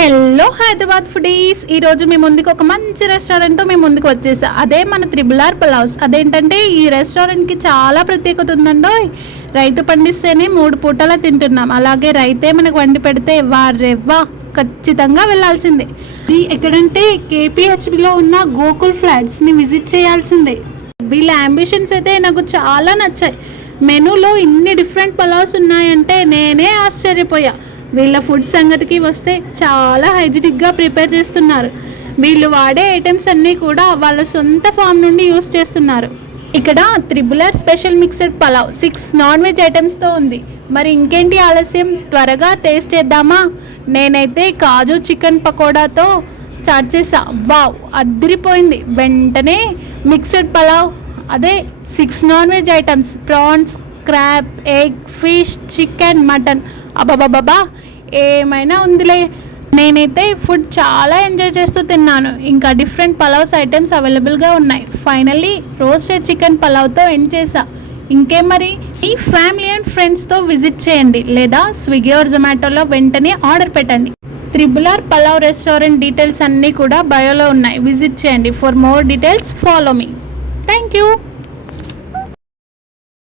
Hello Hyderabad foodies, ఈరోజు మీ ముందుకు ఒక మంచి రెస్టారెంట్తో మీ ముందుకు వచ్చేసా. అదే మన త్రిబుల్ పలావ్స్. అదేంటంటే ఈ రెస్టారెంట్కి చాలా ప్రత్యేకత ఉందండో. రైతు పండిస్తేనే 3 పూటలా తింటున్నాం. అలాగే రైతే మనకు వండి పెడితే వారెవ్వా ఖచ్చితంగా వెళ్ళాల్సిందే. ఇది ఎక్కడంటే కేపీహెచ్బిలో ఉన్న గోకుల్ ఫ్లాట్స్ని విజిట్ చేయాల్సిందే. వీళ్ళ అంబిషన్స్ అయితే నాకు చాలా నచ్చాయి. మెనూలో ఇన్ని డిఫరెంట్ పలావ్స్ ఉన్నాయంటే నేనే ఆశ్చర్యపోయా. వీళ్ళ ఫుడ్ సంగతికి వస్తే చాలా హైజీనిక్గా ప్రిపేర్ చేస్తున్నారు. వీళ్ళు వాడే ఐటమ్స్ అన్నీ కూడా వాళ్ళ సొంత ఫామ్ నుండి యూస్ చేస్తున్నారు. ఇక్కడ triple special mixed pulao 6 non veg ఐటమ్స్తో ఉంది. మరి ఇంకేంటి ఆలస్యం, త్వరగా టేస్ట్ చేద్దామా? నేనైతే కాజు చికెన్ పకోడాతో స్టార్ట్ చేసా. వావ్, అదిరిపోయింది. వెంటనే మిక్స్డ్ పలావ్, అదే 6 non veg items, prawns, crab, egg, fish, chicken, mutton. అబాబాబా, ఏమైనా ఉందిలే. నేనైతే ఫుడ్ చాలా ఎంజాయ్ చేస్తూ తిన్నాను. ఇంకా డిఫరెంట్ పలావ్స్ ఐటమ్స్ అవైలబుల్గా ఉన్నాయి. ఫైనల్లీ రోస్టెడ్ చికెన్ పలావ్తో ఎండ్ చేసా. ఇంకేం మరి, ఈ ఫ్యామిలీ అండ్ ఫ్రెండ్స్తో విజిట్ చేయండి, లేదా స్విగ్గీ ఆర్ జొమాటోలో వెంటనే ఆర్డర్ పెట్టండి. త్రిబుల్ పలావ్ రెస్టారెంట్ డీటెయిల్స్ అన్నీ కూడా బయోలో ఉన్నాయి. విజిట్ చేయండి. For more details follow me. Thank you.